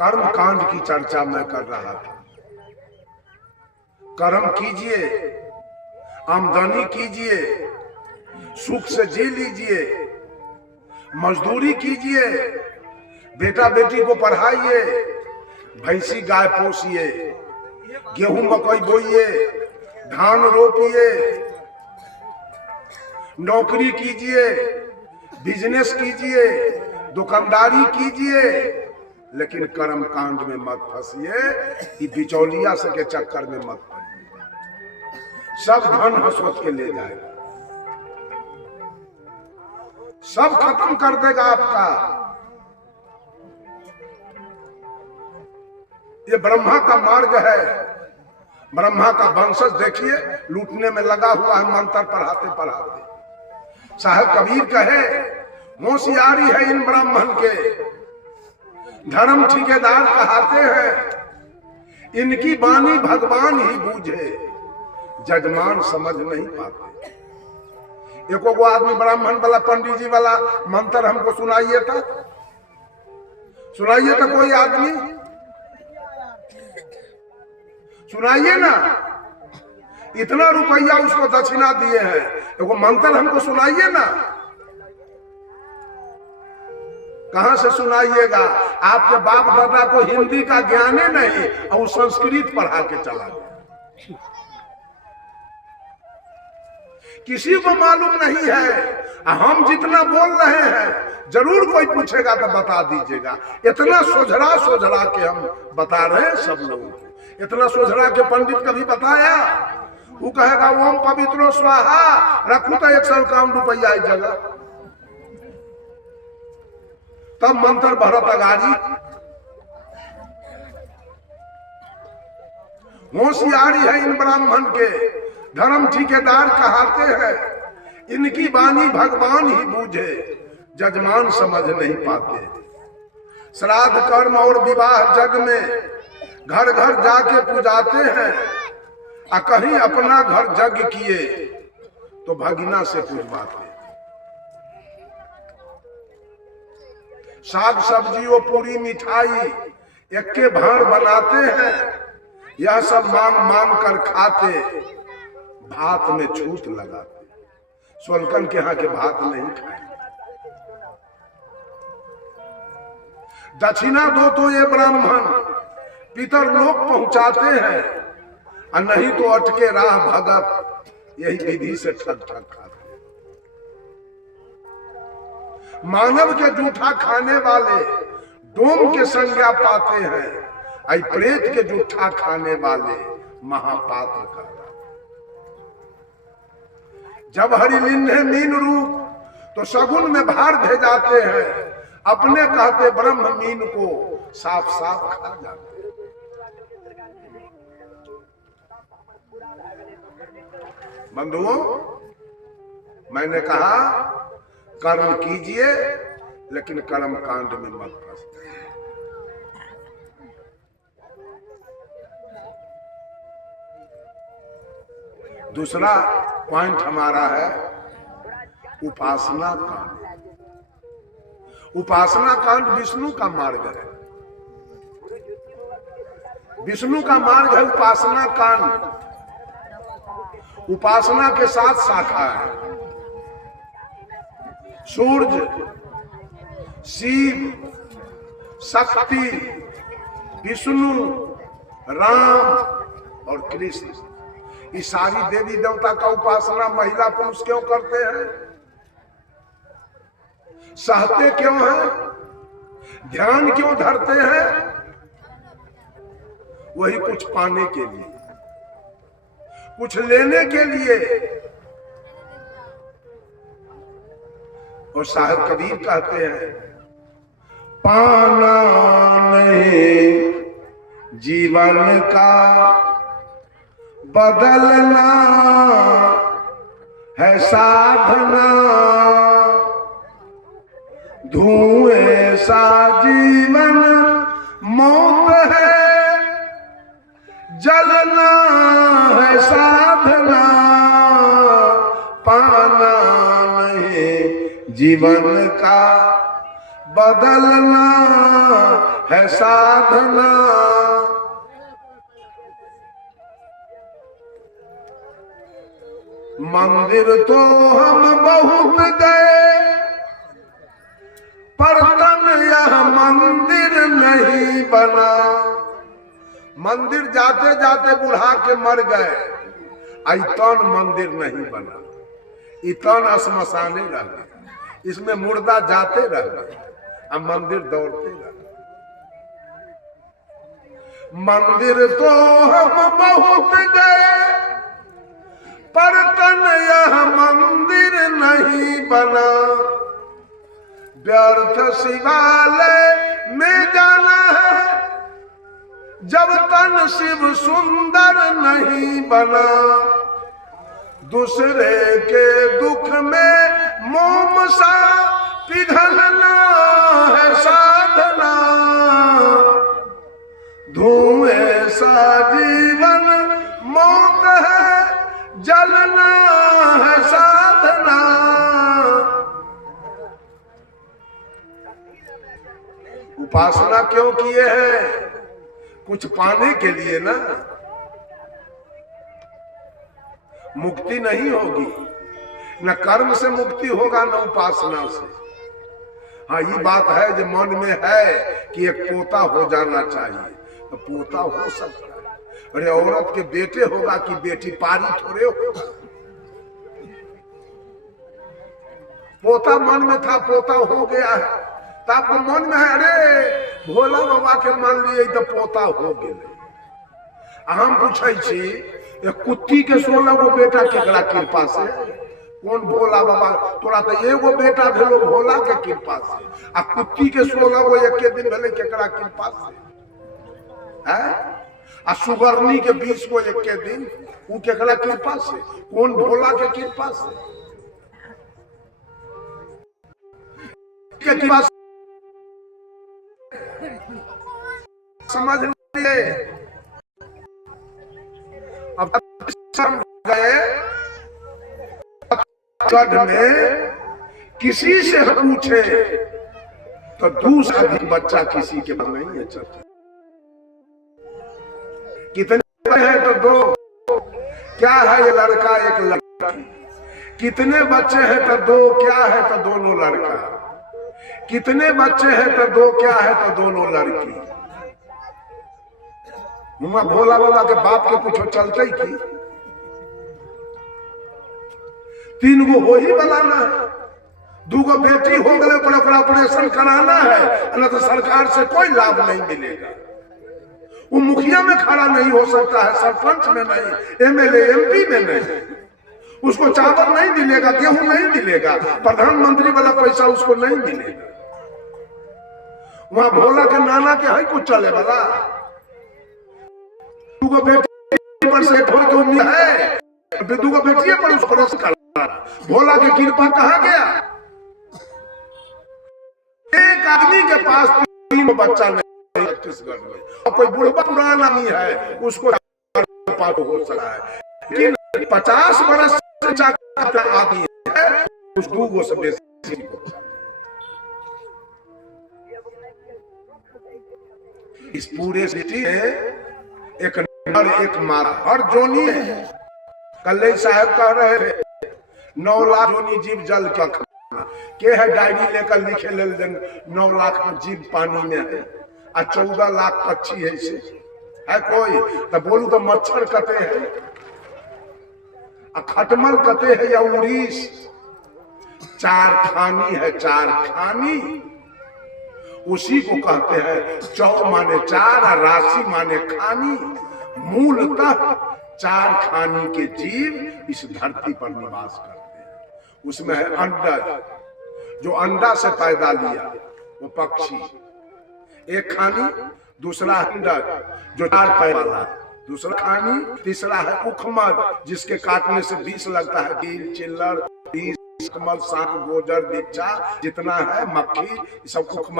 कर्म कांड की चर्चा मैं कर रहा था। कर्म कीजिए, आमदनी कीजिए, सुख से जी लीजिए, मजदूरी कीजिए, बेटा बेटी को पढ़ाइए, भैंसी गाय पोसिए, गेहूं मकई बोइए, धान रोपिए, नौकरी कीजिए, बिजनेस कीजिए, दुकानदारी कीजिए, लेकिन कर्म कांड में मत फंसिए, कि बिचौलिया से के चक्कर में मत पड़िए। सब धन हसवत के ले जाएगा, सब खत्म कर देगा आपका। ये ब्रह्मा का मार्ग है। ब्रह्मा का वंशज देखिए लूटने में लगा हुआ है, मंत्र पढ़ाते पढ़ाते। साहब कबीर कहे होशियारी है इन ब्राह्मण के, धर्म ठेकेदार कहाते हैं, इनकी वाणी भगवान ही बूझे, जजमान समझ नहीं पाते। एको को आदमी ब्राह्मण वाला पंडित जी वाला मंत्र हमको सुनाइए था, सुनाइए था कोई आदमी, सुनाइए ना। इतना रुपया उसको दक्षिणा दिए हैं, एको मंत्र हमको सुनाइए ना। कहां से सुनाइएगा? आपके बाप दादा को हिंदी का ज्ञान ही नहीं और संस्कृत पढ़ा के चला गया। किसी को मालूम नहीं है। हम जितना बोल रहे हैं जरूर कोई पूछेगा तो बता दीजिएगा। इतना सोझरा सोझरा के हम बता रहे हैं सब लोगों को। इतना सोझरा के पंडित कभी बताया? वो कहेगा ओम पवित्रो स्वाहा, रखू तो 151 रुपया एक जगह, तब मंत्र भरत अगाड़ी। होशियारी है इन ब्राह्मण के, धर्म ठेकेदार कहाते हैं, इनकी वाणी भगवान ही बूझे, जजमान समझ नहीं पाते। श्राद्ध कर्म और विवाह जग में घर घर जाके पूजाते हैं, और कहीं अपना घर जग किए तो भगिना से पूजवाते। साग सब्जी और पूरी मिठाई एक के भार बनाते हैं, यह सब मांग मांग कर खाते, भात में छूत लगाते। सोलकन के यहाँ के भात नहीं खाए। दक्षिणा दो तो ये ब्राह्मण पितर लोग पहुंचाते हैं, और नहीं तो अटके राह भगत यही विधि से ठग ठग खाते। मानव के जूठा खाने वाले डोम के संज्ञा पाते हैं, आई प्रेत के जूठा खाने वाले महापात्र का। जब हरिलिंग है मीन रूप तो सगुन में भार भेजाते हैं, अपने कहते ब्रह्म मीन को साफ साफ खा जाते। बंधुओं, मैंने कहा कर्म कीजिए लेकिन कर्म कांड में मत फंसिए। दूसरा पॉइंट हमारा है उपासना कांड। उपासना कांड विष्णु का मार्ग है। विष्णु का मार्ग है उपासना कांड। उपासना के 7 शाखा है। सूर्य, शिव, शक्ति, विष्णु, राम और कृष्ण। ये सारी देवी देवता का उपासना महिला पुरुष क्यों करते हैं? सहते क्यों हैं? ध्यान क्यों धरते हैं? वही कुछ पाने के लिए, कुछ लेने के लिए। और साहब कबीर कहते हैं पाना नहीं जीवन का बदलना है साधना, धुएं सा जीवन मौत है, जलना है साधना, पाना नहीं जीवन का बदलना है साधना। मंदिर तो हम बहुत गए, पर तन यह मंदिर नहीं बना। मंदिर जाते जाते बुढ़ा के मर गए, तन मंदिर नहीं बना। इतन श्मशाने रह गए, इसमें मुर्दा जाते रह गए, अब मंदिर दौड़ते रह गए। मंदिर तो हम बहुत गए, पर तन यह मंदिर नहीं बना। व्यर्थ शिवालय में जाना है, जब तन शिव सुंदर नहीं बना। दूसरे के दुख में मोम सा पिघलना है साधना। धुएं सा जीवन मौत है, जलना है साधना। उपासना क्यों किए हैं? कुछ पाने के लिए ना। मुक्ति नहीं होगी, न कर्म से मुक्ति होगा न उपासना से। हाँ, ये बात है जो मन में है कि एक पोता हो जाना चाहिए, तो पोता हो सकता है। अरे औरत के बेटे होगा कि बेटी, पारी थोड़े होगा। पोता मन में था, पोता हो गया है, तो आपको मन में है अरे भोला बाबा के मान लिए तो पोता हो गए। हम पूछे छी, कुत्ती के 16 गो बेटा केकरा कृपा से? कौन भोला बाबा? तोरा तो एगो बेटा भेलो भोला के कृपा से, आ कुत्ती के 16 गो एक दिन भेले केकरा कृपा से? है आ सुगरनी के 20 गो एक दिन, वो केकरा कृपा से? कौन भोला के कृपा से? के कृपा समझ लिए। अब गए गढ़ में किसी से पूछे तो दूसरा भी बच्चा किसी के पास नहीं है। चलते कितने हैं तो 2, क्या है ये लड़का एक लड़की। कितने बच्चे हैं तो 2, क्या है तो दोनों लड़का। कितने बच्चे हैं तो 2, क्या है तो दोनों लड़की। हुआ भोला बाबा के बाप के कुछ चलते ही थी। 3 गो हो ही बनाना है, 2 गो बेटी हो गए पर ऑपरेशन कराना है, न तो सरकार से कोई लाभ नहीं मिलेगा। वो मुखिया में खड़ा नहीं हो सकता है, सरपंच में नहीं, एमएलए एमपी में नहीं। उसको चावल नहीं मिलेगा, गेहूं नहीं मिलेगा, प्रधानमंत्री वाला पैसा उसको नहीं मिलेगा। वहां भोला के नाना के है कुछ चले वाला। 2 गो बेटी पर से ढोल के उम्मीद है, 2 गो बेटिए पर उस पर भोला की कृपा कहा गया। एक आदमी के पास 3 बच्चा नहीं छत्तीसगढ़ में, और कोई बुढ़वा पुराना नहीं है उसको हो सकता है, लेकिन 50 बरस से आदमी है उस 2 गो से बेसी। इस पूरे सिटी में एक नर एक मादा और जोनी है। कल्ले साहब कह रहे थे 9 लाख जोनी जीव जल का खाना के है, डायरी लेकर लिखे ले 9 लाख जीव पानी में है और 14 लाख पक्षी है। इसे है कोई तो बोलू तो मच्छर कते हैं, खटमल कते है या उड़ीस। 4 खानी है, 4 खानी उसी को कहते हैं। चौ माने 4 और राशि माने खानी। मूलतः 4 खानी के जीव इस धरती पर निवास करते हैं। उसमें है अंडा, जो अंडा से पैदा लिया वो पक्षी एक खानी, दूसरा अंडा जो 4 पैर वाला दूसरा खानी, तीसरा है उखमर जिसके काटने से विष लगता है। कील, चिल्लर, कमल, सांप, गोजर, बिच्छा जितना है, मक्खी, सब उखमर